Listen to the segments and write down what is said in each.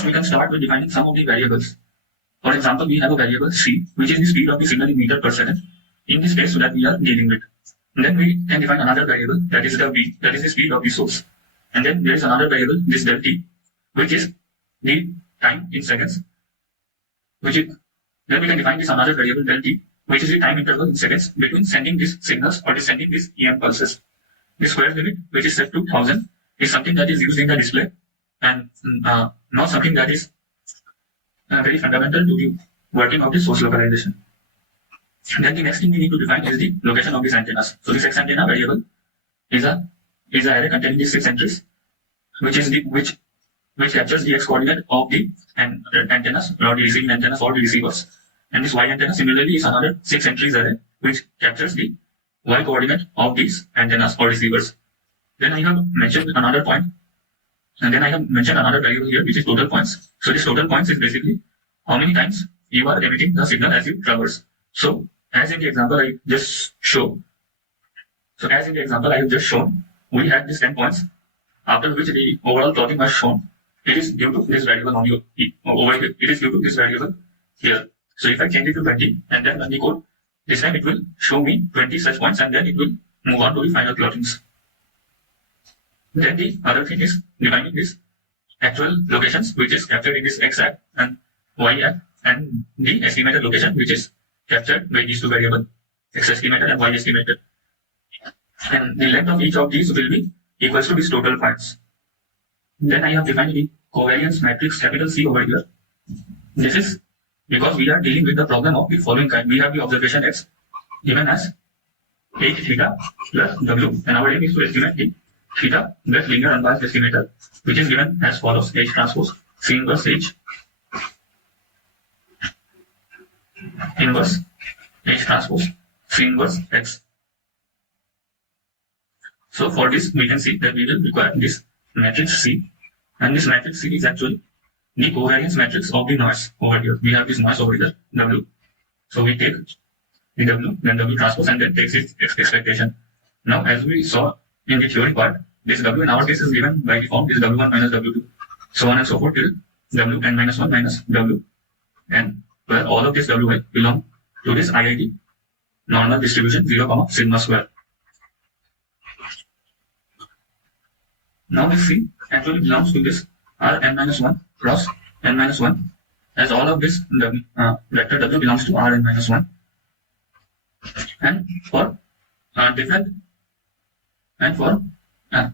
first we can start with defining some of the variables. For example, we have a variable c, which is the speed of the signal in meter per second in the space that we are dealing with. And then we can define another variable, that is the v, that is the speed of the source. And then there is another variable, this del t, which is the time in seconds. Then we can define this another variable del t, which is the time interval in seconds between sending these signals or sending these EM pulses. The square limit, which is set to 1000, is something that is used in the display and not something that is very fundamental to the working of the source localization. And then the next thing we need to define is the location of these antennas. So this X antenna variable is an array containing these 6 entries, which captures the X coordinate of the antennas or the receiving antennas or the receivers. And this Y antenna similarly is another 6 entries array which captures the Y coordinate of these antennas or receivers. Then I have mentioned another point, and then I have mentioned another variable here, which is total points. So this total points is basically how many times you are emitting the signal as you traverse. So as in the example I just shown, we had these 10 points, after which the overall plotting was shown. It is due to this variable on your over here. It is due to this variable here. So if I change it to 20 and then run the code, this time it will show me 20 such points, and then it will move on to the final plottings. Then the other thing is defining these actual locations, which is captured in this x-act and y-act, and the estimated location, which is captured by these two variables, x estimated and y estimated. And the length of each of these will be equals to these total points. Then I have defined the covariance matrix capital C over here. This is because we are dealing with the problem of the following kind. We have the observation x given as h theta plus w, and our aim is to estimate the theta plus linear unbiased estimator, which is given as follows: h transpose c inverse h inverse h transpose c inverse x. So for this we can see that we will require this matrix C, and this matrix C is actually the covariance matrix of the noise over here. We have this noise over here, W. So we take the W, then W transpose, and then takes its expectation. Now, as we saw in the theory part, this W in our case is given by the form this W1 minus W2, so on and so forth till Wn minus 1 minus W, and where all of this Wi belong to this IID normal distribution 0, sigma square. Now this C actually belongs to this Rn-1 cross n-1, as all of this vector W belongs to Rn-1. And for different and for and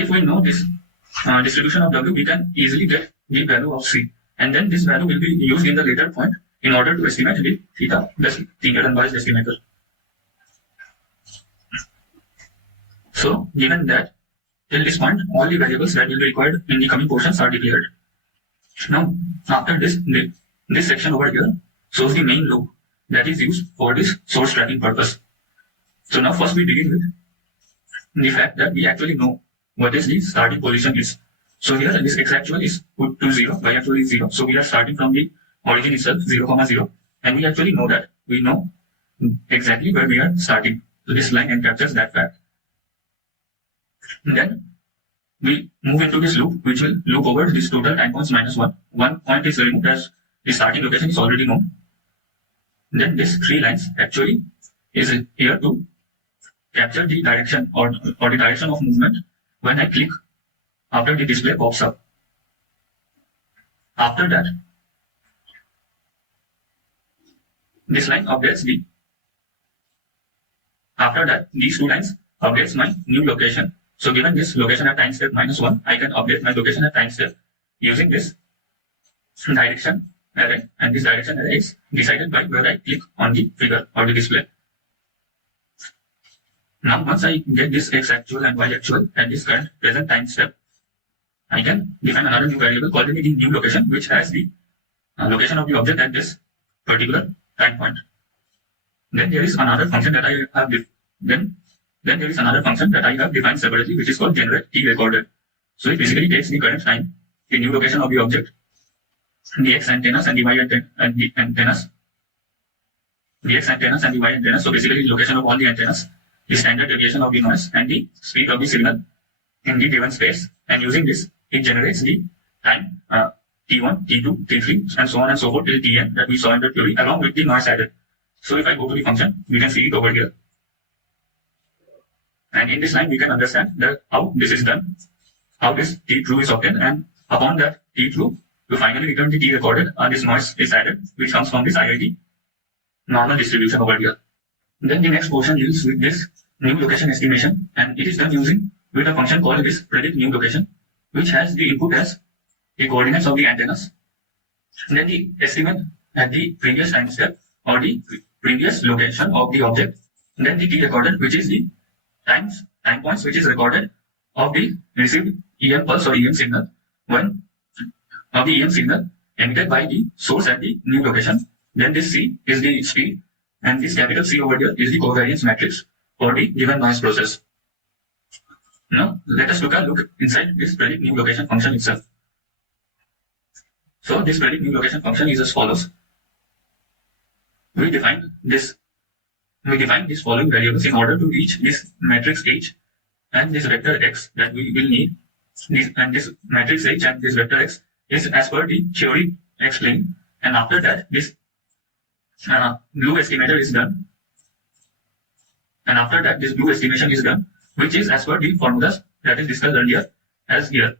if we know this distribution of W, we can easily get the value of C, and then this value will be used in the later point in order to estimate the theta plus linear unbiased estimator. So given that till this point all the variables that will be required in the coming portions are declared. Now after this, this section over here shows the main loop that is used for this source tracking purpose. So now first we begin with the fact that we actually know what is the starting position is. So here this x actual is put to 0, y actual is 0. So we are starting from the origin itself 0, 0, and we actually know that. We know exactly where we are starting. So this line encaptures that fact. And then we move into this loop, which will loop over this total time points minus 1. One point is removed as the starting location is already known. Then this 3 lines actually is here to capture the direction or the direction of movement when I click after the display pops up. After that, this line updates these 2 lines updates my new location. So given this location at time step minus 1, I can update my location at time step using this direction array, and this direction array is decided by where I click on the figure or the display. Now once I get this x actual and y actual at this current present time step, I can define another new variable called the new location, which has the location of the object at this particular time point. Then there is another function that I have Then there is another function that I have defined separately, which is called generate t recorded. So it basically takes the current time, the new location of the object, the x antennas and the y antennas, So basically the location of all the antennas, the standard deviation of the noise, and the speed of the signal in the given space, and using this, it generates the time t1, t2, t3, and so on and so forth till tn that we saw in the theory, along with the noise added. So if I go to the function, we can see it over here. And in this line, we can understand that how this is done, how this t true is obtained, and upon that t true, to finally return the t recorded, this noise is added, which comes from this IIT normal distribution over here. Then the next portion deals with this new location estimation, and it is done using with a function called this predict new location, which has the input as the coordinates of the antennas, and then the estimate at the previous time step or the previous location of the object, and then the t recorded, which is the time points which is recorded of the received EM pulse or EM signal when of the EM signal emitted by the source at the new location. Then this C is the speed, and this capital C over here is the covariance matrix for the given noise process. Now let us look inside this predict new location function itself. So this predict new location function is as follows. We define these following variables in order to reach this matrix H and this vector X that we will need. This matrix H and this vector X is as per the theory explained. And after that, this blue estimator is done. And after that, this blue estimation is done, which is as per the formulas that is discussed earlier as here.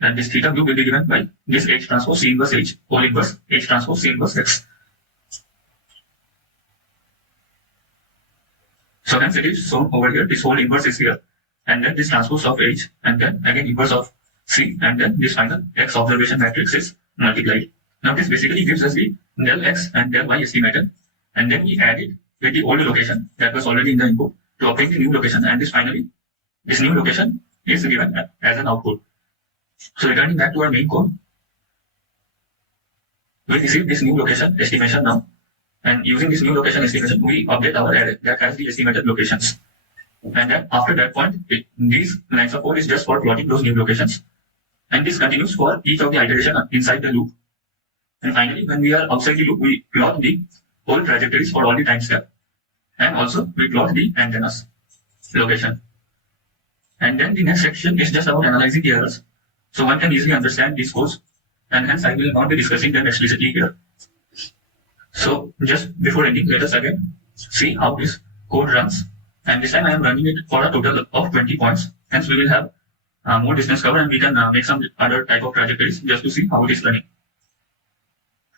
And this theta blue will be given by this H transpose C inverse H whole inverse H transpose C inverse X. So hence it is shown over here, this whole inverse is here, and then this transpose of H, and then again inverse of C, and then this final X observation matrix is multiplied. Now this basically gives us the del X and del Y estimated, and then we add it with the old location that was already in the input to obtain the new location, and this new location is given as an output. So returning back to our main code, we receive this new location estimation now. And using this new location estimation, we update our array that has the estimated locations. And then after that point, these lines of code is just for plotting those new locations. And this continues for each of the iteration inside the loop. And finally, when we are outside the loop, we plot the whole trajectories for all the time step. And also, we plot the antennas location. And then the next section is just about analyzing the errors. So one can easily understand these codes. And hence, I will not be discussing them explicitly here. So just before ending, let us again see how this code runs. And this time I am running it for a total of 20 points. Hence we will have more distance covered, and we can make some other type of trajectories just to see how it is running.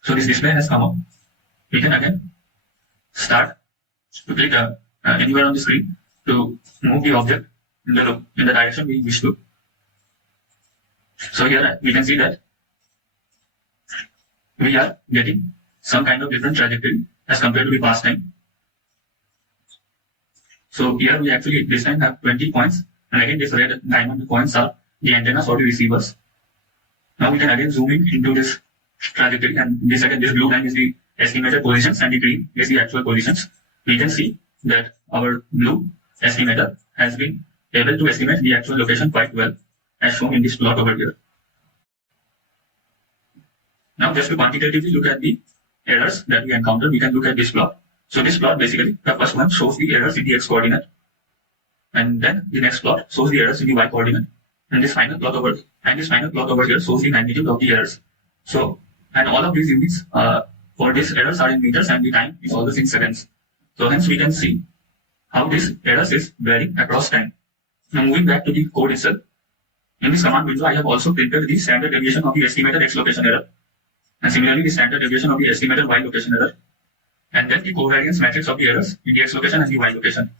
So this display has come up. We can again start to click anywhere on the screen to move the object in the direction we wish to. So here we can see that we are getting some kind of different trajectory as compared to the past time. So here we actually this time have 20 points, and again this red diamond points are the antennas or the receivers. Now we can again zoom in into this trajectory, and this blue line is the estimated positions and the green is the actual positions. We can see that our blue estimator has been able to estimate the actual location quite well, as shown in this plot over here. Now just to quantitatively look at the errors that we encounter, we can look at this plot. So this plot basically, the first one shows the errors in the x coordinate, and then the next plot shows the errors in the y coordinate, and this final plot over here shows the magnitude of the errors. So, and all of these units for these errors are in meters, and the time is always in seconds. So hence we can see how this errors is varying across time. Now moving back to the code itself, in this command window I have also printed the standard deviation of the estimated x location error, and similarly the standard deviation of the estimated y location error, and then the covariance matrix of the errors in the x location and the y location.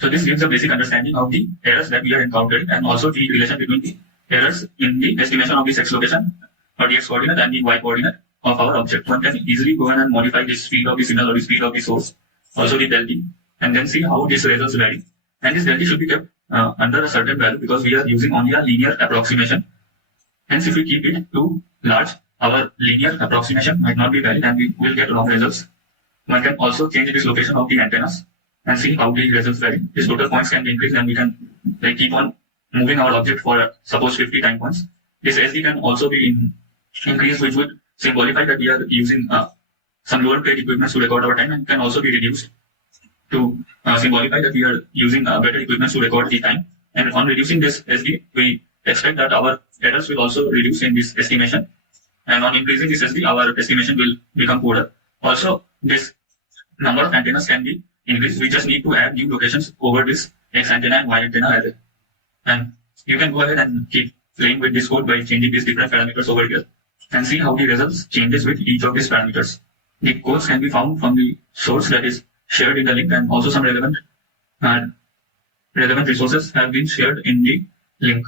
So this gives a basic understanding of the errors that we are encountering, and also the relation between the errors in the estimation of this x location or the x coordinate and the y coordinate of our object. One can easily go in and modify the speed of the signal or the speed of the source, also the del t, and then see how these results vary. And this del t should be kept under a certain value because we are using only a linear approximation. Hence, if we keep it too large, our linear approximation might not be valid and we will get wrong results. One can also change this location of the antennas and see how the results vary. These total points can be increased, and we can keep on moving our object for suppose 50 time points. This SD can also be increased, which would symbolify that we are using some lower grade equipment to record our time, and can also be reduced to symbolify that we are using better equipment to record the time. And on reducing this SD, we expect that our errors will also reduce in this estimation. And on increasing this SD, our estimation will become poorer. Also, this number of antennas can be increased. We just need to add new locations over this X antenna and Y antenna array. And you can go ahead and keep playing with this code by changing these different parameters over here and see how the results changes with each of these parameters. The codes can be found from the source that is shared in the link, and also some relevant resources have been shared in the link.